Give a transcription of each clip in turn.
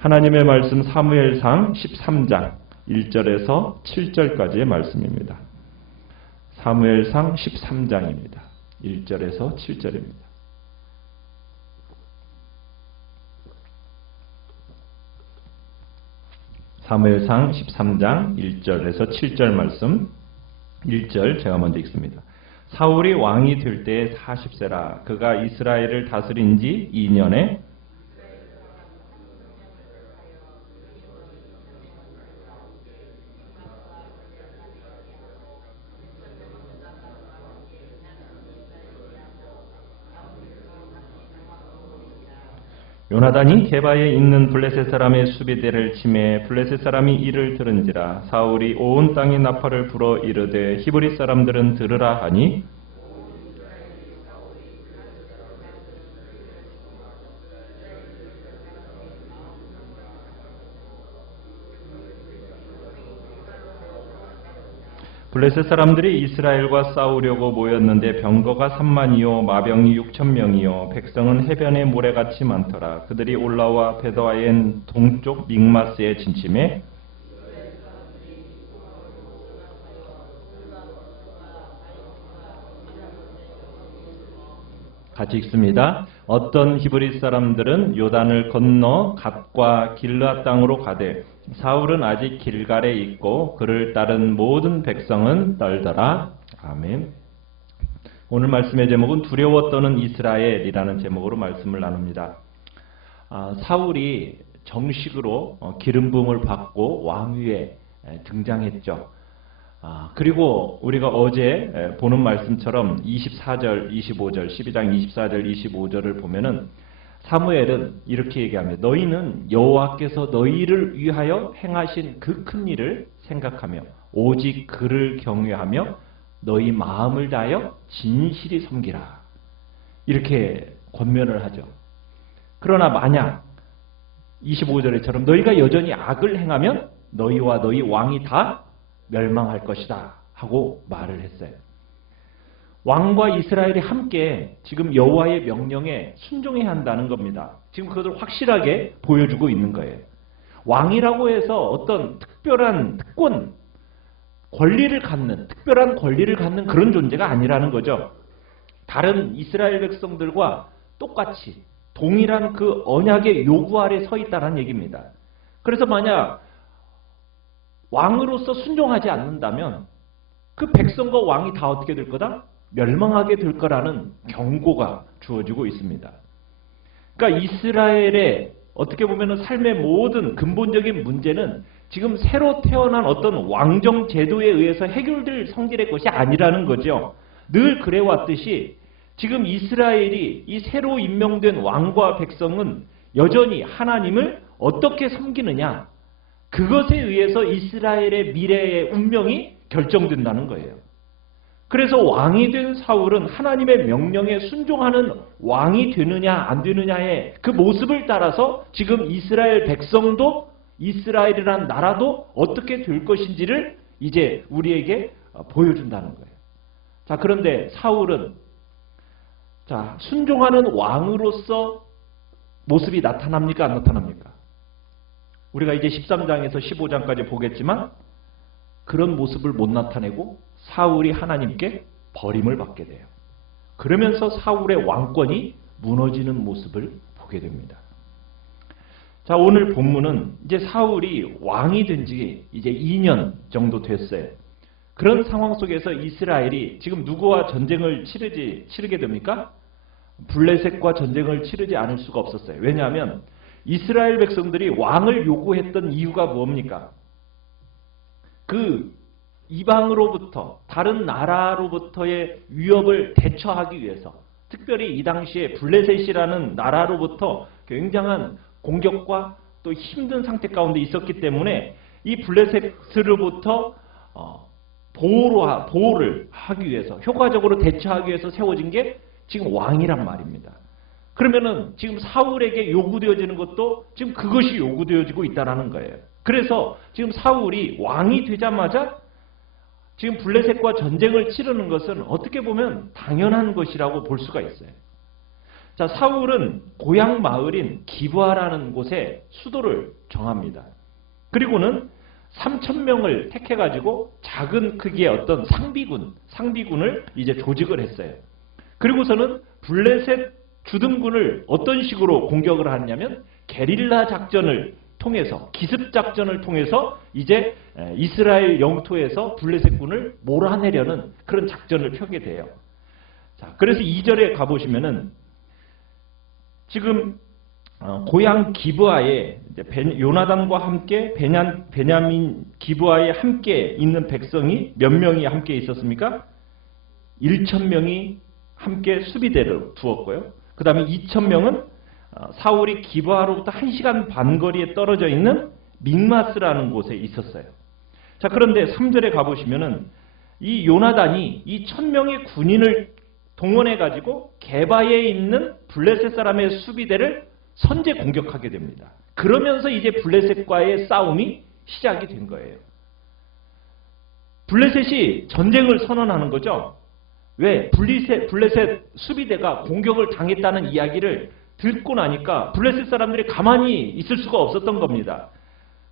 하나님의 말씀 사무엘상 13장 1절에서 7절까지의 말씀입니다. 사무엘상 13장입니다. 1절에서 7절입니다. 사무엘상 13장 1절에서 7절 말씀. 1절 제가 먼저 읽습니다. 사울이 왕이 될 때에 40세라. 그가 이스라엘을 다스린 지 2년에 요나단이 게바에 있는 블레셋 사람의 수비대를 치매 블레셋 사람이 이를 들은지라. 사울이 온 땅에 나팔을 불어 이르되 히브리 사람들은 들으라 하니 블레셋 사람들이 이스라엘과 싸우려고 모였는데 병거가 3만이요 마병이 6,000명이요 백성은 해변의 모래같이 많더라. 그들이 올라와 베드와엔 동쪽 믹마스에 진침해 같이 읽습니다. 어떤 히브리 사람들은 요단을 건너 갓과 길르앗 땅으로 가되 사울은 아직 길갈에 있고 그를 따른 모든 백성은 떨더라. 아멘. 오늘 말씀의 제목은 두려워 떠는 이스라엘이라는 제목으로 말씀을 나눕니다. 사울이 정식으로 기름 부음을 받고 왕위에 등장했죠. 그리고 우리가 어제 보는 말씀처럼 24절, 25절, 12장 24절, 25절을 보면은 사무엘은 이렇게 얘기합니다. 너희는 여호와께서 너희를 위하여 행하신 그 큰 일을 생각하며 오직 그를 경외하며 너희 마음을 다하여 진실히 섬기라. 이렇게 권면을 하죠. 그러나 만약 25절에처럼 너희가 여전히 악을 행하면 너희와 너희 왕이 다 멸망할 것이다 하고 말을 했어요. 왕과 이스라엘이 함께 지금 여호와의 명령에 순종해야 한다는 겁니다. 지금 그것을 확실하게 보여주고 있는 거예요. 왕이라고 해서 어떤 특별한 특권, 특별한 권리를 갖는 그런 존재가 아니라는 거죠. 다른 이스라엘 백성들과 똑같이 동일한 그 언약의 요구 아래 서 있다는 얘기입니다. 그래서 만약 왕으로서 순종하지 않는다면 그 백성과 왕이 다 어떻게 될 거다? 멸망하게 될 거라는 경고가 주어지고 있습니다. 그러니까 이스라엘의 어떻게 보면 삶의 모든 근본적인 문제는 지금 새로 태어난 어떤 왕정 제도에 의해서 해결될 성질의 것이 아니라는 거죠. 늘 그래왔듯이 지금 이스라엘이 이 새로 임명된 왕과 백성은 여전히 하나님을 어떻게 섬기느냐, 그것에 의해서 이스라엘의 미래의 운명이 결정된다는 거예요. 그래서 왕이 된 사울은 하나님의 명령에 순종하는 왕이 되느냐 안 되느냐의 그 모습을 따라서 지금 이스라엘 백성도 이스라엘이라는 나라도 어떻게 될 것인지를 이제 우리에게 보여준다는 거예요. 자, 그런데 사울은 순종하는 왕으로서 모습이 나타납니까 안 나타납니까? 우리가 이제 13장에서 15장까지 보겠지만 그런 모습을 못 나타내고 사울이 하나님께 버림을 받게 돼요. 그러면서 사울의 왕권이 무너지는 모습을 보게 됩니다. 자, 오늘 본문은 이제 사울이 왕이 된 지 이제 2년 정도 됐어요. 그런 상황 속에서 이스라엘이 지금 누구와 전쟁을 치르게 됩니까? 블레셋과 전쟁을 치르지 않을 수가 없었어요. 왜냐하면 이스라엘 백성들이 왕을 요구했던 이유가 뭡니까? 그 이방으로부터 다른 나라로부터의 위협을 대처하기 위해서, 특별히 이 당시에 블레셋이라는 나라로부터 굉장한 공격과 또 힘든 상태 가운데 있었기 때문에 이 블레셋으로부터 보호를 하기 위해서, 효과적으로 대처하기 위해서 세워진 게 지금 왕이란 말입니다. 그러면은 지금 사울에게 요구되어지는 것도 지금 그것이 요구되어지고 있다는 거예요. 그래서 지금 사울이 왕이 되자마자 지금 블레셋과 전쟁을 치르는 것은 어떻게 보면 당연한 것이라고 볼 수가 있어요. 자, 사울은 고향 마을인 기브아라는 곳에 수도를 정합니다. 그리고는 3,000명을 택해가지고 작은 크기의 어떤 상비군을 이제 조직을 했어요. 그리고서는 블레셋 주둔군을 어떤 식으로 공격을 하냐면 게릴라 작전을 통해서, 기습 작전을 통해서 이제 이스라엘 영토에서 블레셋군을 몰아내려는 그런 작전을 펴게 돼요. 자, 그래서 2절에 가보시면은 지금 고향 기브아에 요나단과 함께 베냐민 기브아에 함께 있는 백성이 몇 명이 함께 있었습니까? 1,000명이 함께 수비대를 두었고요. 그 다음에 2,000명은 사울이 기브아로부터 1시간 반 거리에 떨어져 있는 믹마스라는 곳에 있었어요. 자, 그런데 3절에 가보시면은 이 요나단이 이 1,000명의 군인을 동원해가지고 게바에 있는 블레셋 사람의 수비대를 선제 공격하게 됩니다. 그러면서 이제 블레셋과의 싸움이 시작이 된 거예요. 블레셋이 전쟁을 선언하는 거죠. 왜? 블레셋 수비대가 공격을 당했다는 이야기를 듣고 나니까 블레셋 사람들이 가만히 있을 수가 없었던 겁니다.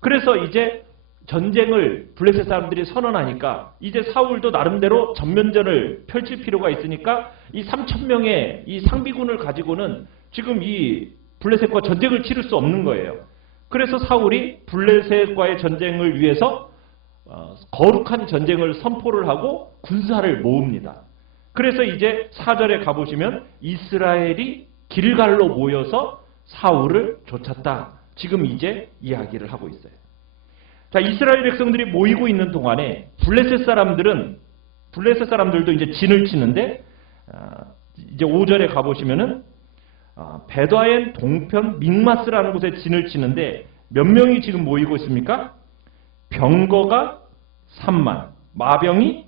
그래서 이제 전쟁을 블레셋 사람들이 선언하니까 이제 사울도 나름대로 전면전을 펼칠 필요가 있으니까 이 3,000명의 이 상비군을 가지고는 지금 이 블레셋과 전쟁을 치를 수 없는 거예요. 그래서 사울이 블레셋과의 전쟁을 위해서 거룩한 전쟁을 선포를 하고 군사를 모읍니다. 그래서 이제 4절에 가보시면 이스라엘이 길갈로 모여서 사울을 쫓았다. 지금 이제 이야기를 하고 있어요. 자, 이스라엘 백성들이 모이고 있는 동안에 블레셋 사람들도 이제 진을 치는데 이제 5절에 가보시면은 베다엔 동편 믹마스라는 곳에 진을 치는데 몇 명이 지금 모이고 있습니까? 병거가 3만, 마병이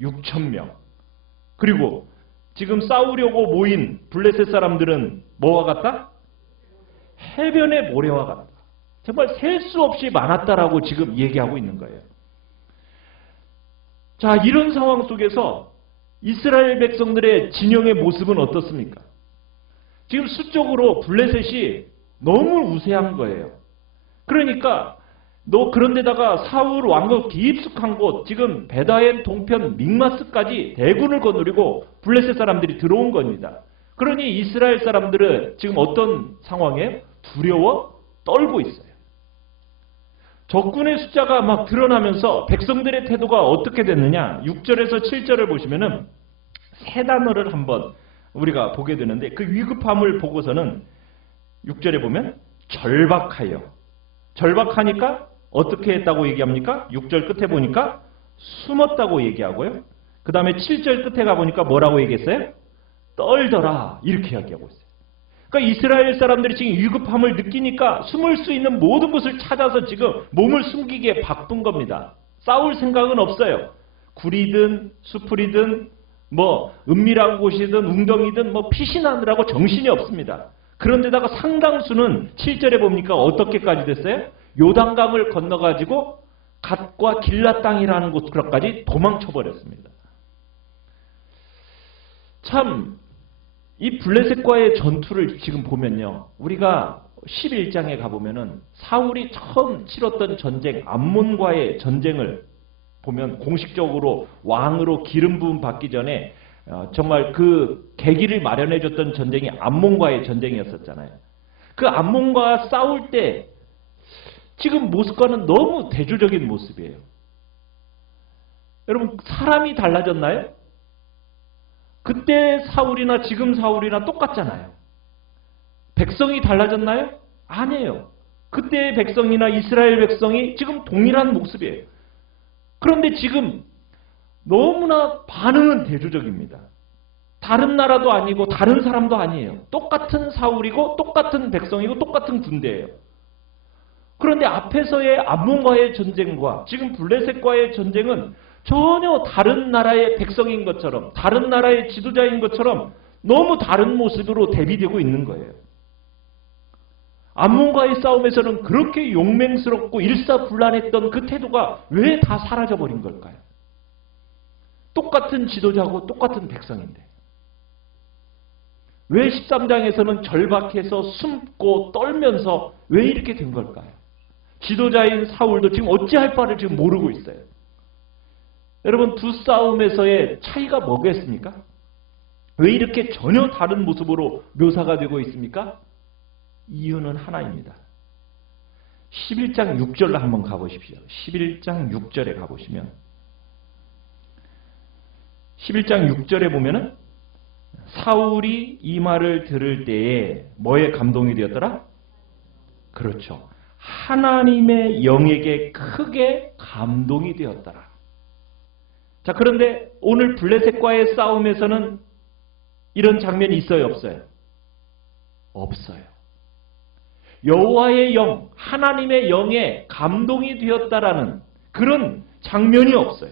6,000명. 그리고 지금 싸우려고 모인 블레셋 사람들은 뭐와 같다? 해변의 모래와 같다. 정말 셀 수 없이 많았다라고 지금 얘기하고 있는 거예요. 자, 이런 상황 속에서 이스라엘 백성들의 진영의 모습은 어떻습니까? 지금 수적으로 블레셋이 너무 우세한 거예요. 그러니까 그런데다가 사울 왕국 깊숙한 곳, 지금 베다엔 동편 믹마스까지 대군을 거느리고 블레셋 사람들이 들어온 겁니다. 그러니 이스라엘 사람들은 지금 어떤 상황에 두려워 떨고 있어요. 적군의 숫자가 막 드러나면서 백성들의 태도가 어떻게 됐느냐? 6절에서 7절을 보시면은 세 단어를 한번 우리가 보게 되는데 그 위급함을 보고서는 6절에 보면 절박하니까 어떻게 했다고 얘기합니까? 6절 끝에 보니까 숨었다고 얘기하고요. 그 다음에 7절 끝에 가보니까 뭐라고 얘기했어요? 떨더라. 이렇게 이야기하고 있어요. 그러니까 이스라엘 사람들이 지금 위급함을 느끼니까 숨을 수 있는 모든 곳을 찾아서 지금 몸을 숨기기에 바쁜 겁니다. 싸울 생각은 없어요. 굴이든 수풀이든 은밀한 곳이든 웅덩이든 피신하느라고 정신이 없습니다. 그런데다가 상당수는 7절에 보니까 어떻게까지 됐어요? 요단강을 건너가지고 갓과 길라 땅이라는 곳까지 도망쳐버렸습니다. 참, 이 블레셋과의 전투를 지금 보면요. 우리가 11장에 가보면은 사울이 처음 치렀던 전쟁, 암몬과의 전쟁을 보면 공식적으로 왕으로 기름 부음 받기 전에 정말 그 계기를 마련해줬던 전쟁이 암몬과의 전쟁이었었잖아요. 그 암몬과 싸울 때 지금 모습과는 너무 대조적인 모습이에요. 여러분, 사람이 달라졌나요? 그때 사울이나 지금 사울이나 똑같잖아요. 백성이 달라졌나요? 아니에요. 그때의 백성이나 이스라엘 백성이 지금 동일한 모습이에요. 그런데 지금 너무나 반응은 대조적입니다. 다른 나라도 아니고 다른 사람도 아니에요. 똑같은 사울이고 똑같은 백성이고 똑같은 군대예요. 그런데 앞에서의 암몬과의 전쟁과 지금 블레셋과의 전쟁은 전혀 다른 나라의 백성인 것처럼, 다른 나라의 지도자인 것처럼 너무 다른 모습으로 대비되고 있는 거예요. 암몬과의 싸움에서는 그렇게 용맹스럽고 일사불란했던 그 태도가 왜 다 사라져버린 걸까요? 똑같은 지도자고 똑같은 백성인데. 왜 13장에서는 절박해서 숨고 떨면서 왜 이렇게 된 걸까요? 지도자인 사울도 지금 어찌할 바를 지금 모르고 있어요. 여러분, 두 싸움에서의 차이가 뭐겠습니까? 왜 이렇게 전혀 다른 모습으로 묘사가 되고 있습니까? 이유는 하나입니다. 11장 6절로 한번 가보십시오. 11장 6절에 가보시면 11장 6절에 보면은 사울이 이 말을 들을 때에 뭐에 감동이 되었더라? 그렇죠. 하나님의 영에게 크게 감동이 되었더라. 자, 그런데 오늘 블레셋과의 싸움에서는 이런 장면이 있어요, 없어요? 없어요. 여호와의 영, 하나님의 영에 감동이 되었다라는 그런 장면이 없어요.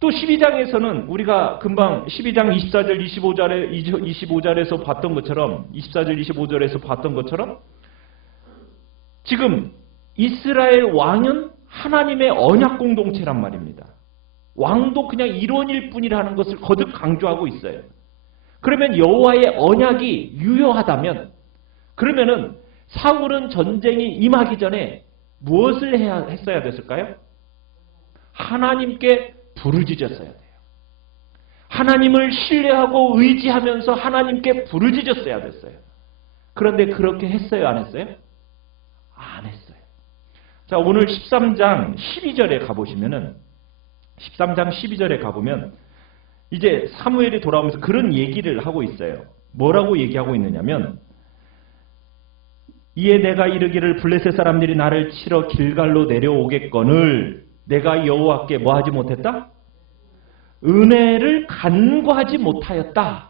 또 12장에서는 우리가 금방 12장 24절 25절에서 봤던 것처럼 24절 25절에서 봤던 것처럼 지금 이스라엘 왕은 하나님의 언약 공동체란 말입니다. 왕도 그냥 일원일 뿐이라는 것을 거듭 강조하고 있어요. 그러면 여호와의 언약이 유효하다면 그러면은 사울은 전쟁이 임하기 전에 무엇을 했어야 됐을까요? 하나님께 부르짖었어야 돼요. 하나님을 신뢰하고 의지하면서 하나님께 부르짖었어야 됐어요. 그런데 그렇게 했어요, 안 했어요? 안 했어요. 자, 오늘 13장 12절에 가보시면은 13장 12절에 가보면 이제 사무엘이 돌아오면서 그런 얘기를 하고 있어요. 뭐라고 얘기하고 있느냐면 이에 내가 이르기를 블레셋 사람들이 나를 치러 길갈로 내려오겠거늘 내가 여호와께 뭐하지 못했다? 은혜를 간구하지 못하였다.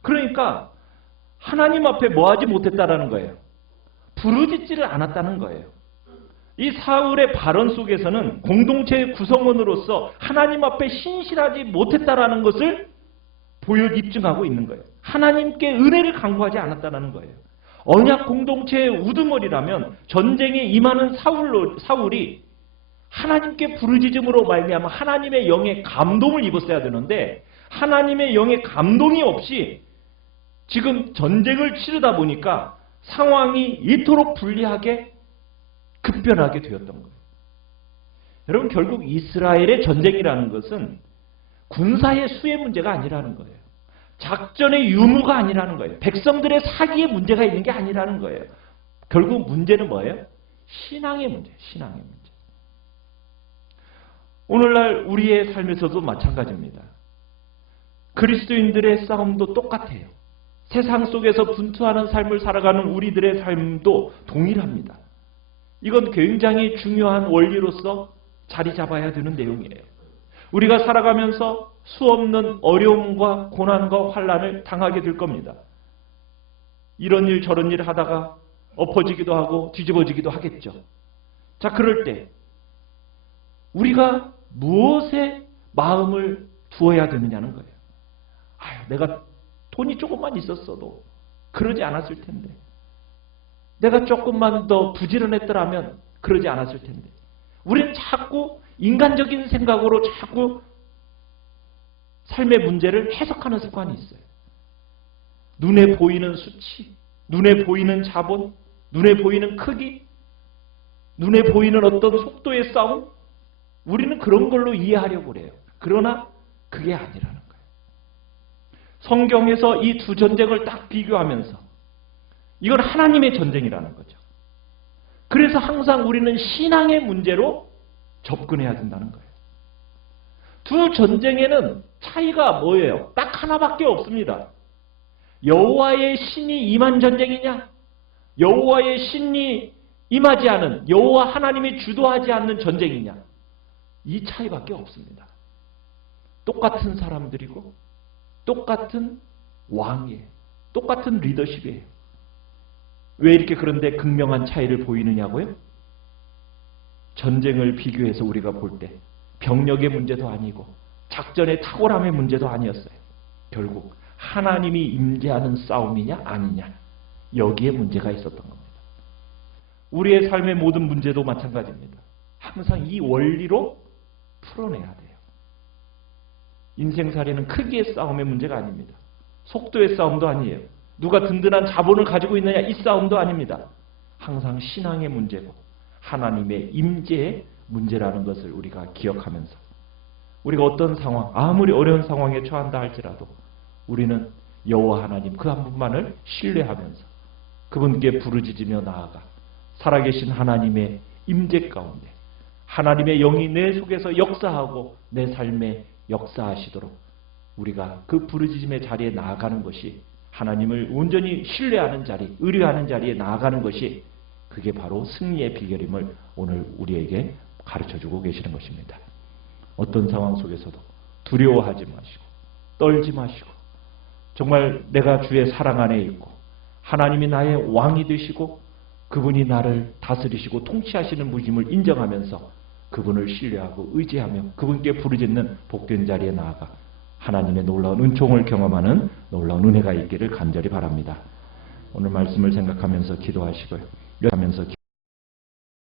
그러니까 하나님 앞에 뭐하지 못했다라는 거예요. 부르짖지를 않았다는 거예요. 이 사울의 발언 속에서는 공동체의 구성원으로서 하나님 앞에 신실하지 못했다라는 것을 입증하고 있는 거예요. 하나님께 은혜를 간구하지 않았다는 거예요. 언약 공동체의 우두머리라면 전쟁에 임하는 사울이 하나님께 부르짖음으로 말미암아 하나님의 영의 감동을 입었어야 되는데 하나님의 영의 감동이 없이 지금 전쟁을 치르다 보니까 상황이 이토록 불리하게 급변하게 되었던 거예요. 여러분, 결국 이스라엘의 전쟁이라는 것은 군사의 수의 문제가 아니라는 거예요. 작전의 유무가 아니라는 거예요. 백성들의 사기의 문제가 있는 게 아니라는 거예요. 결국 문제는 뭐예요? 신앙의 문제, 신앙의 문제. 오늘날 우리의 삶에서도 마찬가지입니다. 그리스도인들의 싸움도 똑같아요. 세상 속에서 분투하는 삶을 살아가는 우리들의 삶도 동일합니다. 이건 굉장히 중요한 원리로서 자리 잡아야 되는 내용이에요. 우리가 살아가면서 수없는 어려움과 고난과 환난을 당하게 될 겁니다. 이런 일 저런 일 하다가 엎어지기도 하고 뒤집어지기도 하겠죠. 자, 그럴 때 우리가 무엇에 마음을 두어야 되느냐는 거예요. 내가 돈이 조금만 있었어도 그러지 않았을 텐데. 내가 조금만 더 부지런했더라면 그러지 않았을 텐데. 우리는 자꾸 인간적인 생각으로 자꾸 삶의 문제를 해석하는 습관이 있어요. 눈에 보이는 수치, 눈에 보이는 자본, 눈에 보이는 크기, 눈에 보이는 어떤 속도의 싸움, 우리는 그런 걸로 이해하려고 그래요. 그러나 그게 아니라는 거예요. 성경에서 이 두 전쟁을 딱 비교하면서 이건 하나님의 전쟁이라는 거죠. 그래서 항상 우리는 신앙의 문제로 접근해야 된다는 거예요. 두 전쟁에는 차이가 뭐예요? 딱 하나밖에 없습니다. 여호와의 신이 임한 전쟁이냐? 여호와의 신이 임하지 않은, 여호와 하나님이 주도하지 않는 전쟁이냐? 이 차이밖에 없습니다. 똑같은 사람들이고 똑같은 왕이에요. 똑같은 리더십이에요. 왜 이렇게 그런데 극명한 차이를 보이느냐고요? 전쟁을 비교해서 우리가 볼 때 병력의 문제도 아니고 작전의 탁월함의 문제도 아니었어요. 결국 하나님이 임재하는 싸움이냐 아니냐, 여기에 문제가 있었던 겁니다. 우리의 삶의 모든 문제도 마찬가지입니다. 항상 이 원리로 풀어내야 돼요. 인생살이는 크기의 싸움의 문제가 아닙니다. 속도의 싸움도 아니에요. 누가 든든한 자본을 가지고 있느냐 이 싸움도 아닙니다. 항상 신앙의 문제고 하나님의 임재의 문제라는 것을 우리가 기억하면서 우리가 어떤 상황, 아무리 어려운 상황에 처한다 할지라도 우리는 여호와 하나님 그 한 분만을 신뢰하면서 그분께 부르짖으며 나아가 살아계신 하나님의 임재 가운데 하나님의 영이 내 속에서 역사하고 내 삶에 역사하시도록 우리가 그 부르짖음의 자리에 나아가는 것이 하나님을 온전히 신뢰하는 자리, 의뢰하는 자리에 나아가는 것이 그게 바로 승리의 비결임을 오늘 우리에게 가르쳐주고 계시는 것입니다. 어떤 상황 속에서도 두려워하지 마시고 떨지 마시고 정말 내가 주의 사랑 안에 있고 하나님이 나의 왕이 되시고 그분이 나를 다스리시고 통치하시는 분임을 인정하면서 그분을 신뢰하고 의지하며 그분께 부르짖는 복된 자리에 나아가 하나님의 놀라운 은총을 경험하는 놀라운 은혜가 있기를 간절히 바랍니다. 오늘 말씀을 생각하면서 기도하시고요.